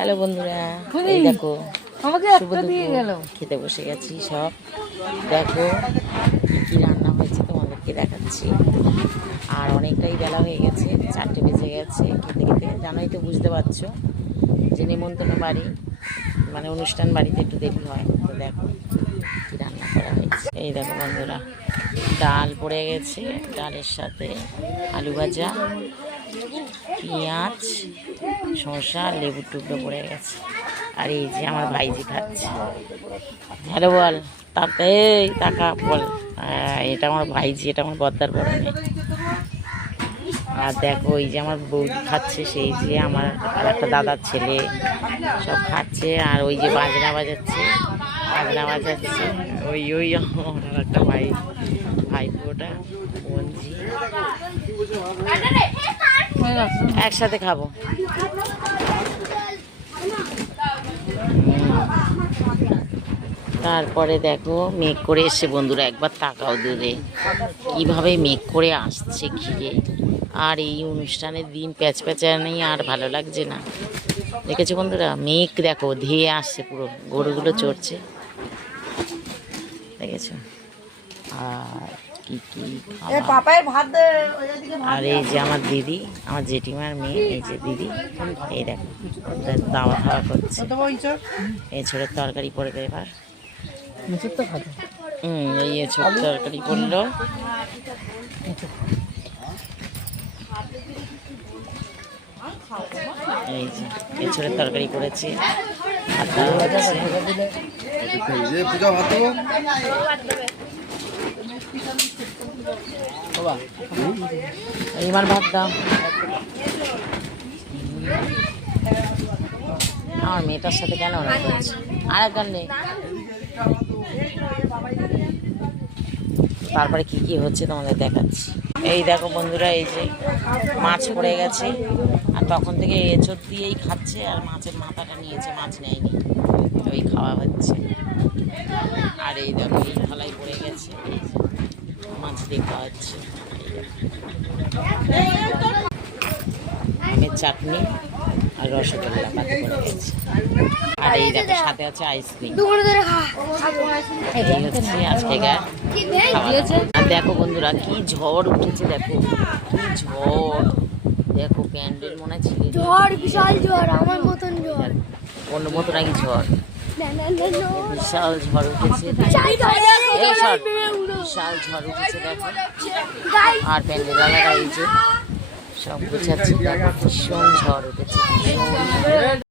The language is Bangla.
হ্যালো বন্ধুরা, এই দেখো শুভ দুপুর, খেতে বসে গেছি সব। দেখো কি রান্না হয়েছে তোমাদেরকে দেখাচ্ছি। আর অনেকটাই বেলা হয়ে গেছে, 4টে বেজে গেছে। খেতে খেতে জানোই তো, বুঝতে পারছো যে নেমন্তন্ন বাড়ি মানে অনুষ্ঠান বাড়িতে একটু দেরি হয়। তো দেখো কি রান্না করা হয়েছে। এই দেখো বন্ধুরা, ডাল পড়ে গেছে, ডালের সাথে আলু ভাজা, পেঁয়াজ, শসা, লেবুর টুকরো পড়ে গেছে। আর এই যে আমার ভাইজি খাচ্ছে। হ্যালো বল, তাতে টাকা বল। এটা আমার ভাইজি, এটা আমার বদ্দার বড় মেয়ে। আর দেখো এই যে আমার বৌদি খাচ্ছে, সেই যে আমার আর একটা দাদার ছেলে সব খাচ্ছে। আর ওই যে বাজনা বাজাচ্ছে, ওই ওই আমার একটা ভাইপোটা বঞ্জি। একসাথে খাবো। তারপরে দেখো মেঘ করে এসছে বন্ধুরা, একবার তাকাও দূরে কিভাবে মেঘ করে আসছে ঘিরে। আর এই অনুষ্ঠানের দিন প্যাচপ্যাচানি আর ভালো লাগছে না। দেখেছো বন্ধুরা, মেঘ দেখো ধেয়ে আসছে, পুরো গরুগুলো চড়ছে, দেখেছো। আর কি কি আর এই যে আমার দিদি, আমার জেঠিমার মেয়ে, এই যে দিদি, এই দেখো দাওয়া খাওয়া করছে। এই ছোটোর তরকারি পড়বে এবার। এই ছোট তরকারি পড়লো। এই যে এই ছোটোর তরকারি করেছি। এইবার ভাত দাও। আমার মেয়েটার সাথে কেন না করছে, আর একবার নেই। তারপরে কি কি হচ্ছে তোমাদের দেখাচ্ছি। এই দেখো বন্ধুরা, এই যে মাছ পড়ে গেছে, আর তখন থেকে এঁচোড় দিয়েই খাচ্ছে। আর মাছের মাথাটা নিয়েছে, মাছ নেয়নি, ওই খাওয়া হচ্ছে। আর এই দেখো এই থালায় পড়ে গেছে, মাছ দিয়ে খাওয়া হচ্ছে। আমের চাটনি আর রসগোল্লা পাতে পড়ে গেছে। আর এই দেখো সাথে আছে আইসক্রিম। এই হচ্ছে আজকেকার খাওয়া। আর দেখো বন্ধুরা কি ঝড় উঠেছে, দেখো কি ঝড়। দেখো প্যান্ডেল মনে ছিল ঝড়, বিশাল ঝড়, আমার মতন ঝড়, অন্য মতো নাকি ঝড়। বিশাল ঝড় উঠেছে, বিশাল ঝড় উঠেছে দেখো। আর প্যান্ডেলওয়ালারা এই যে সব গুছাচ্ছে, দেখো ভীষণ ঝড় উঠেছে।